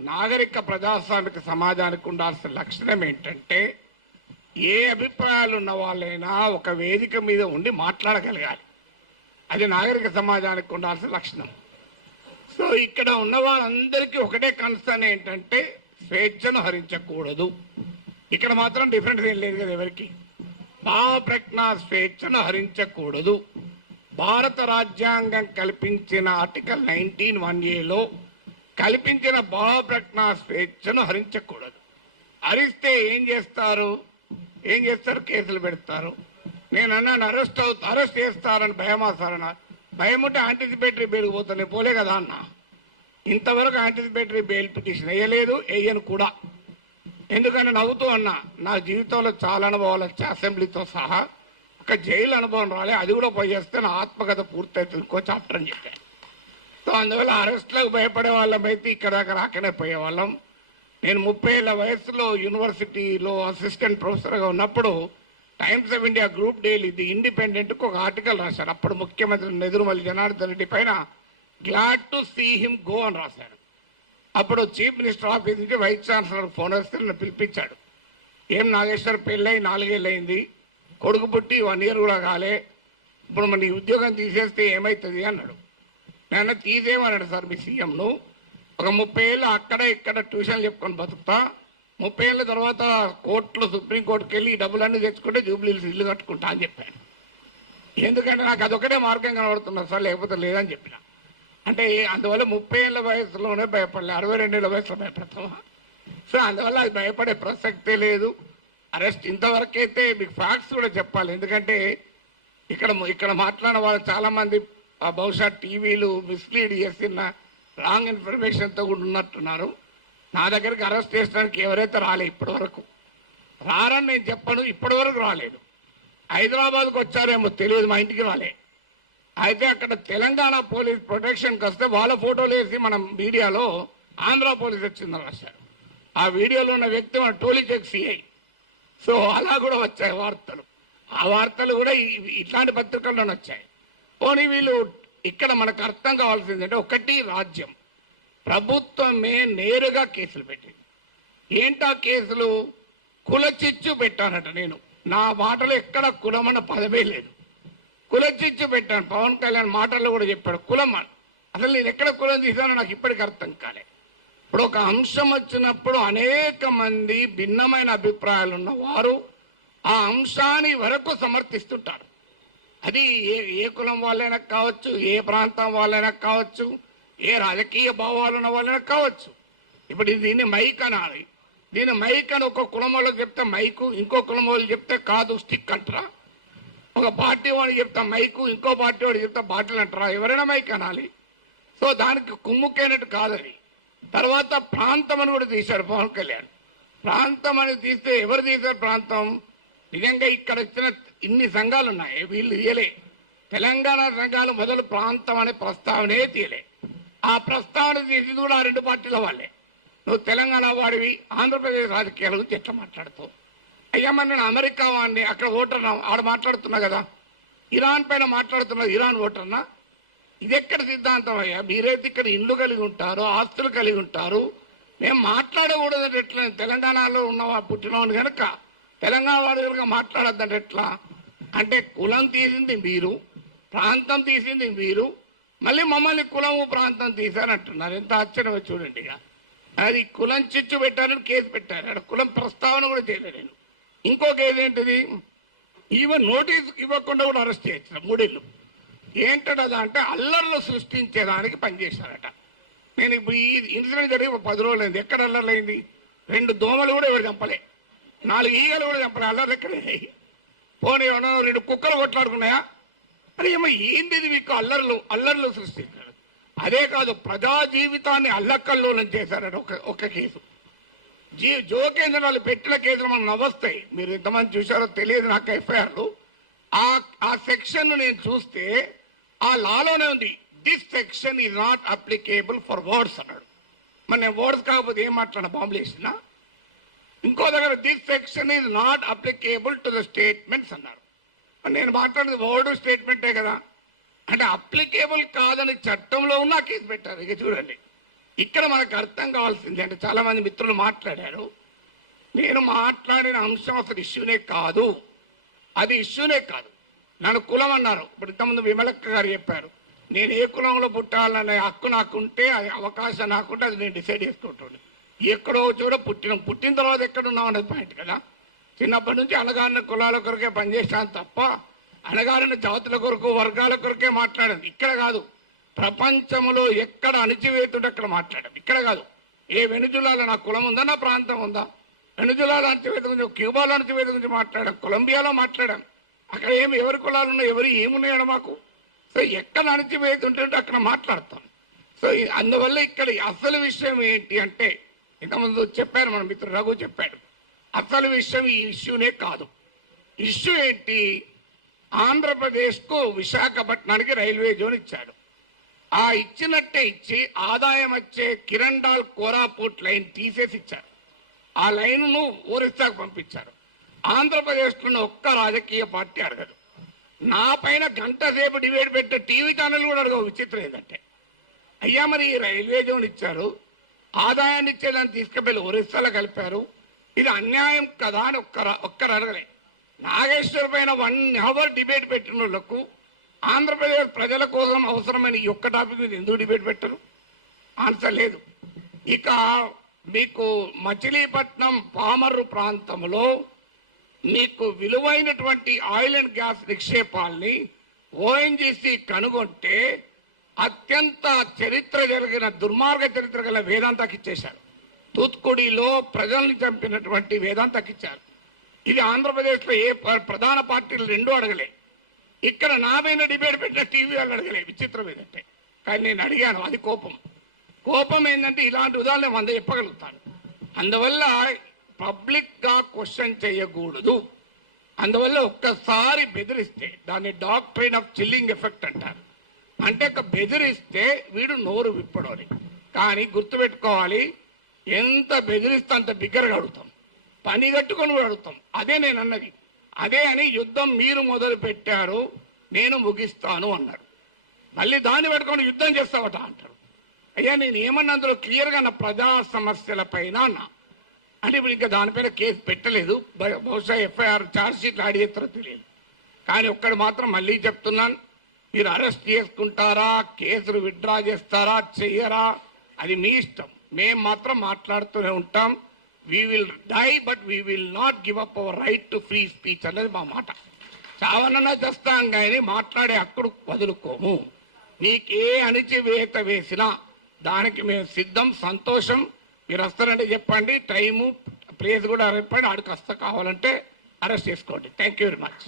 నాగరిక ప్రజాస్వామిక సమాజానికి ఉండాల్సిన లక్షణం ఏంటంటే ఏ అభిప్రాయాలు ఉన్న వాళ్ళైనా ఒక వేదిక మీద ఉండి మాట్లాడగలగాలి. అది నాగరిక సమాజానికి ఉండాల్సిన లక్షణం. సో ఇక్కడ ఉన్న వాళ్ళందరికీ ఒకటే కన్సర్న్ ఏంటంటే స్వేచ్ఛను హరించకూడదు. ఇక్కడ మాత్రం డిఫరెన్స్ ఏం లేదు కదా ఎవరికి. భావ ప్రజ్ఞా స్వేచ్ఛను హరించకూడదు. భారత రాజ్యాంగం కల్పించిన ఆర్టికల్ 19(1)A కల్పించిన భావ ప్రజ్ఞా స్వేచ్ఛను హరించకూడదు. హరిస్తే ఏం చేస్తారు? కేసులు పెడతారు. నేను అన్నాను అరెస్ట్ చేస్తారని భయమా సార్ అన్నారు. భయం ఉంటే యాంటిసిపేటరీ బెయిల్ పోతాను, పోలే కదా అన్న. ఇంతవరకు యాంటిసిపేటరీ బెయిల్ పిటిషన్ వేయలేదు, వేయను కూడా. ఎందుకంటే నవ్వుతూ అన్నా నా జీవితంలో చాలా అనుభవాలు వచ్చాయి, అసెంబ్లీతో సహా. ఒక జైలు అనుభవం రాలే, అది కూడా పోయి చేస్తే నా ఆత్మకథ పూర్తవుతుంది ఇంకో చాప్టర్ అని చెప్పాను. సో అందువల్ల అరెస్ట్లకు భయపడే వాళ్ళమైతే ఇక్కడ దాకా రాకనే పోయేవాళ్ళం. నేను 30 ఏళ్ల వయసులో యూనివర్సిటీలో అసిస్టెంట్ ప్రొఫెసర్గా ఉన్నప్పుడు Times of India group daily the ఇండిపెండెంట్కు ఒక ఆర్టికల్ రాశారు. అప్పుడు ముఖ్యమంత్రి నెదురుమల్లి జనార్దన్ రెడ్డి పైన glad to see him go అని రాశారు. అప్పుడు చీఫ్ మినిస్టర్ ఆఫీస్ నుంచి వైస్ ఛాన్సలర్ ఫోన్ వస్తే నన్ను పిలిపించాడు. ఏం నాగేశ్వర్ పెళ్ళై 4 ఏళ్ళు అయింది, కొడుకు పుట్టి 1 year కూడా కాలే, ఇప్పుడు మన ఉద్యోగం తీసేస్తే ఏమవుతుంది అన్నాడు. నేను తీసేయమన్నాడు సార్ మీ సీఎంను. ఒక 30 ఏళ్ళు అక్కడ ఇక్కడ ట్యూషన్లు చెప్పుకొని బతుకుతా, 30 ఏళ్ళ తర్వాత కోర్టులో సుప్రీంకోర్టుకి వెళ్ళి ఈ డబ్బులన్నీ తెచ్చుకుంటే జూబ్లీహిల్స్ ఇల్లు కట్టుకుంటా అని చెప్పాను. ఎందుకంటే నాకు అదొకటే మార్గం కనబడుతున్నది సార్, లేకపోతే లేదని చెప్పిన. అంటే అందువల్ల 30 ఏళ్ళ వయసులోనే భయపడలే, 62 ఏళ్ళ వయసులో భయపడతామా? సో అందువల్ల అది భయపడే ప్రసక్తే లేదు. అరెస్ట్ ఇంతవరకైతే మీకు ఫ్యాక్ట్స్ కూడా చెప్పాలి. ఎందుకంటే ఇక్కడ మాట్లాడిన వాళ్ళు చాలామంది బహుశా టీవీలు మిస్లీడ్ చేసిన రాంగ్ ఇన్ఫర్మేషన్తో కూడా ఉన్నట్టున్నారు. నా దగ్గరికి అరెస్ట్ చేసడానికి ఎవరైతే రాలే ఇప్పటి వరకు, రారని నేను చెప్పను, ఇప్పటి వరకు రాలేదు. హైదరాబాద్కు వచ్చారేమో తెలియదు, మా ఇంటికి రాలే. అయితే అక్కడ తెలంగాణ పోలీస్ ప్రొటెక్షన్కి వస్తే వాళ్ళ ఫోటోలు వేసి మనం మీడియాలో ఆంధ్ర పోలీస్ వచ్చిందని రాశారు. ఆ వీడియోలో ఉన్న వ్యక్తి మన టోలీచెక్ సిఐ. సో అలా కూడా వచ్చాయి వార్తలు. ఆ వార్తలు కూడా ఇట్లాంటి పత్రికల్లోనే వచ్చాయి. పోనీ వీళ్ళు ఇక్కడ మనకు అర్థం కావాల్సిందంటే, ఒకటి రాజ్యం ప్రభుత్వమే నేరుగా కేసులు పెట్టింది. ఏంటా కేసులు? కులచిచ్చు పెట్టానట. నేను నా మాటలో ఎక్కడ కులమన్న పదమే లేదు, కులచిచ్చు పెట్టాను. పవన్ కళ్యాణ్ మాటల్లో కూడా చెప్పాడు కులం. అసలు నేను ఎక్కడ కులం తీసానో నాకు ఇప్పటికీ అర్థం కాలే. ఇప్పుడు ఒక అంశం వచ్చినప్పుడు అనేక మంది భిన్నమైన అభిప్రాయాలు ఉన్నవారు ఆ అంశాన్ని వరకు సమర్థిస్తుంటారు. అది ఏ కులం వాళ్ళైనా కావచ్చు, ఏ ప్రాంతం వాళ్ళైనా కావచ్చు, ఏ రాజకీయ భావాలు ఉన్న వాళ్ళైనా కావచ్చు. ఇప్పుడు దీన్ని మైక్ అనాలి. దీన్ని మైక్ అని ఒక కులం వాళ్ళకి చెప్తే మైకు, ఇంకో కులం వాళ్ళు చెప్తే కాదు స్టిక్ అంటారా? ఒక పార్టీ వాడికి చెప్తా మైకు, ఇంకో పార్టీ వాడికి చెప్తా బాటిల్ అంటారా? ఎవరైనా మైక్ అనాలి. సో దానికి కుమ్ముకైనట్టు కాదని. తర్వాత ప్రాంతం అని కూడా తీశాడు పవన్ కళ్యాణ్. ప్రాంతం అని తీస్తే ఎవరు తీశారు ప్రాంతం? నిజంగా ఇక్కడ ఇచ్చిన ఇన్ని సంఘాలు ఉన్నాయి, వీళ్ళు తీయలే. తెలంగాణ సంఘాలు మొదలు ప్రాంతం అనే ప్రస్తావనే తీయలే. ఆ ప్రస్తావన తీసింది కూడా 2 పార్టీల వాళ్ళే. నువ్వు తెలంగాణ వాడివి, ఆంధ్రప్రదేశ్ రాజకీయాల గురించి ఎట్లా మాట్లాడుతావు? అయ్యమ్మ నేను అమెరికా వాడిని, అక్కడ ఓటర్నా, ఆడ మాట్లాడుతున్నా కదా. ఇరాన్ పైన మాట్లాడుతున్నా, ఇరాన్ ఓటర్నా? ఇది ఎక్కడ సిద్ధాంతం అయ్యా? మీరైతే ఇక్కడ ఇల్లు కలిగి ఉంటారు, ఆస్తులు కలిగి ఉంటారు. మేము మాట్లాడకూడదంటే ఎట్లా? తెలంగాణలో ఉన్న పుట్టినవాడిని కనుక తెలంగాణ వాడు కనుక మాట్లాడద్దంటే ఎట్లా? అంటే కులం తీసింది మీరు, ప్రాంతం తీసింది మీరు, మళ్ళీ మమ్మల్ని కులము ప్రాంతం తీశారంటున్నారు. ఎంత ఆశ్చర్యమో చూడండి. ఇక అది కులం చిచ్చు పెట్టారని కేసు పెట్టారు, అక్కడ కులం ప్రస్తావన కూడా చేయలేదు నేను. ఇంకో కేసు ఏంటిది? ఈవెన్ నోటీస్ ఇవ్వకుండా కూడా అరెస్ట్ చేయొచ్చు 3 ఏళ్ళు. ఏంటదా అంటే అల్లర్లు సృష్టించేదానికి పనిచేశారట. నేను ఇప్పుడు ఈ ఇన్సిడెంట్ జరిగి 10 రోజులు అయింది. ఎక్కడ అల్లర్లు అయింది? 2 దోమలు కూడా ఎవరు చంపలే, 4 ఈగలు కూడా చంపలే. అల్లర్లు ఎక్కడే? పోనీ 2 కుక్కలు కొట్లాడుకున్నాయా? అని ఏమో ఏంది మీకు అల్లర్లు సృష్టించారు. అదే కాదు, ప్రజా జీవితాన్ని అల్లకల్లోలం చేశారట ఒక కేసు. జోకేంద్ర వాళ్ళు పెట్టిన కేసులు మనం నవ్వొస్తాయి. మీరు ఎంతమంది చూశారో తెలియదు నాకు ఎఫ్ఐఆర్లు. ఆ సెక్షన్ నేను చూస్తే ఆ లాలోనే ఉంది, this section is not applicable for words అన్నాడు. మరి నేను వర్డ్స్ కాకపోతే ఏం మాట్లాడినా బాంబులు వేసినా? ఇంకో దగ్గర this section is not applicable to the statements అన్నారు. నేను మాట్లాడేది వర్డ్ స్టేట్మెంటే కదా. అంటే అప్లికేబుల్ కాదని చట్టంలో ఉన్న కేసు పెట్టారు. ఇక చూడండి, ఇక్కడ మనకు అర్థం కావాల్సింది అంటే చాలా మంది మిత్రులు మాట్లాడారు. నేను మాట్లాడిన అంశం అసలు ఇష్యూనే కాదు, అది ఇష్యూనే కాదు. నన్ను కులం అన్నారు. ఇప్పుడు ఇంతకుముందు విమలక్క గారు చెప్పారు, నేను ఏ కులంలో పుట్టాలనే హక్కు నాకుంటే, అది అవకాశం నాకుంటే అది నేను డిసైడ్ చేసుకుంటాను. ఎక్కడో చూడ పుట్టిన తర్వాత ఎక్కడున్నాం అనేది పాయింట్ కదా. చిన్నప్పటి నుంచి అణగారిన కులాల కొరకే పనిచేశాను తప్ప అణగారిన జాతుల కొరకు వర్గాల కొరకే మాట్లాడాను. ఇక్కడ కాదు, ప్రపంచంలో ఎక్కడ అణిచివేతుంటే అక్కడ మాట్లాడాను. ఇక్కడ కాదు, ఏ వెనుజులాలో నా కులం ఉందా, నా ప్రాంతం ఉందా, వెనుజులాలో అణచివేత గురించి, క్యూబాలో అణచివేత గురించి మాట్లాడాం, కొలంబియాలో మాట్లాడాం. అక్కడ ఎవరి కులాలు ఉన్నాయి, ఎవరు ఏమున్నాయో మాకు. సో ఎక్కడ అణచివేత ఉంటుంటే అక్కడ మాట్లాడతాం. సో అందువల్ల ఇక్కడ అసలు విషయం ఏంటి అంటే, ఇంతకుముందు చెప్పారు మన మిత్రుడు రఘు చెప్పాడు, అసలు విషయం ఈ ఇష్యూనే కాదు. ఇష్యూ ఏంటి, ఆంధ్రప్రదేశ్కు విశాఖపట్నానికి రైల్వే జోన్ ఇచ్చాడు. ఆ ఇచ్చినట్టే ఇచ్చి ఆదాయం వచ్చే కిరండాల్ కోరాపూట్ లైన్ తీసేసి ఇచ్చారు. ఆ లైన్ను ఒరిస్సాకు పంపించారు. ఆంధ్రప్రదేశ్లో ఒక్క రాజకీయ పార్టీ అడగదు. నా పైన గంట సేపు డిబేట్ పెట్టే టీవీ ఛానల్ కూడా అడగవు. విచిత్రం ఏంటంటే, అయ్యా మరి ఈ రైల్వే జోన్ ఇచ్చారు, ఆదాయాన్ని ఇచ్చేదాన్ని తీసుకువెళ్ళి ఒరిస్సాలో కలిపారు, ఇది అన్యాయం కదా అని ఒక్కరు అడగలే. నాగేశ్వర్ పైన 1 అవర్ డిబేట్ పెట్టిన వాళ్ళకు ఆంధ్రప్రదేశ్ ప్రజల కోసం అవసరమైన ఈ ఒక్క టాపిక్ మీద ఎందుకు డిబేట్ పెట్టరు? ఆన్సర్ లేదు. ఇక మీకు మచిలీపట్నం పామర్రు ప్రాంతంలో మీకు విలువైనటువంటి ఆయిల్ అండ్ గ్యాస్ నిక్షేపాల్ని ఓఎన్జీసీ కనుగొంటే అత్యంత చరిత్ర జరిగిన దుర్మార్గ చరిత్ర గల వేదాంతకి ఇచ్చేశారు. తూత్కుడిలో ప్రజల్ని చంపినటువంటి వేదాంతకి ఇచ్చారు. ఇది ఆంధ్రప్రదేశ్లో ఏ ప్రధాన పార్టీలు రెండూ అడగలే. ఇక్కడ నా మీద డిబేట్ పెట్టిన టీవీ వాళ్ళు అడగలే. విచిత్రం ఏంటంటే, కానీ నేను అడిగాను, అది కోపం ఏంటంటే ఇలాంటి ఉదాహరణ 100 చెప్పగలుగుతాను. అందువల్ల పబ్లిక్గా క్వశ్చన్ చేయకూడదు. అందువల్ల ఒక్కసారి బెదిరిస్తే దాన్ని డాక్ట్రైన్ ఆఫ్ చిల్లింగ్ ఎఫెక్ట్ అంటారు. అంటే బెదిరిస్తే వీడు నోరు విప్పడని. కానీ గుర్తుపెట్టుకోవాలి, ఎంత బెదిరిస్తే అంత బిగ్గరగా అడుగుతాం, పని కట్టుకొని అడుగుతాం. అదే నేను అన్నది. అదే అని యుద్ధం మీరు మొదలు పెట్టారు, నేను ముగిస్తాను అన్నాడు. మళ్ళీ దాన్ని పెట్టుకొని యుద్ధం చేస్తావట అంటారు. అయ్యా నేను ఏమన్నా అందులో క్లియర్గా నా ప్రజా సమస్యల పైన అన్నా. అంటే ఇప్పుడు ఇంకా దానిపైన కేసు పెట్టలేదు. బహుశా ఎఫ్ఐఆర్ ఛార్జ్ షీట్లు ఆడి చేస్తారో తెలియదు. కానీ ఒక్కడు మాత్రం మళ్ళీ చెప్తున్నాను, మీరు అరెస్ట్ చేసుకుంటారా, కేసులు విత్డ్రా చేస్తారా, చెయ్యరా, అది మీ ఇష్టం. మేము మాత్రం మాట్లాడుతూనే ఉంటాం. We will die but we will not give up our right to free speech అనేది మా మాట. చావనన్నా చేస్తాం కానీ మాట్లాడే హక్కుడు వదులుకోము. నీకే అణిచివేత వేసినా దానికి మేము సిద్ధం, సంతోషం. మీరు వస్తారంటే చెప్పండి, టైము ప్లేస్ కూడా చెప్పండి, ఆడికి వస్తా, కావాలంటే అరెస్ట్ చేసుకోండి. Thank you very much.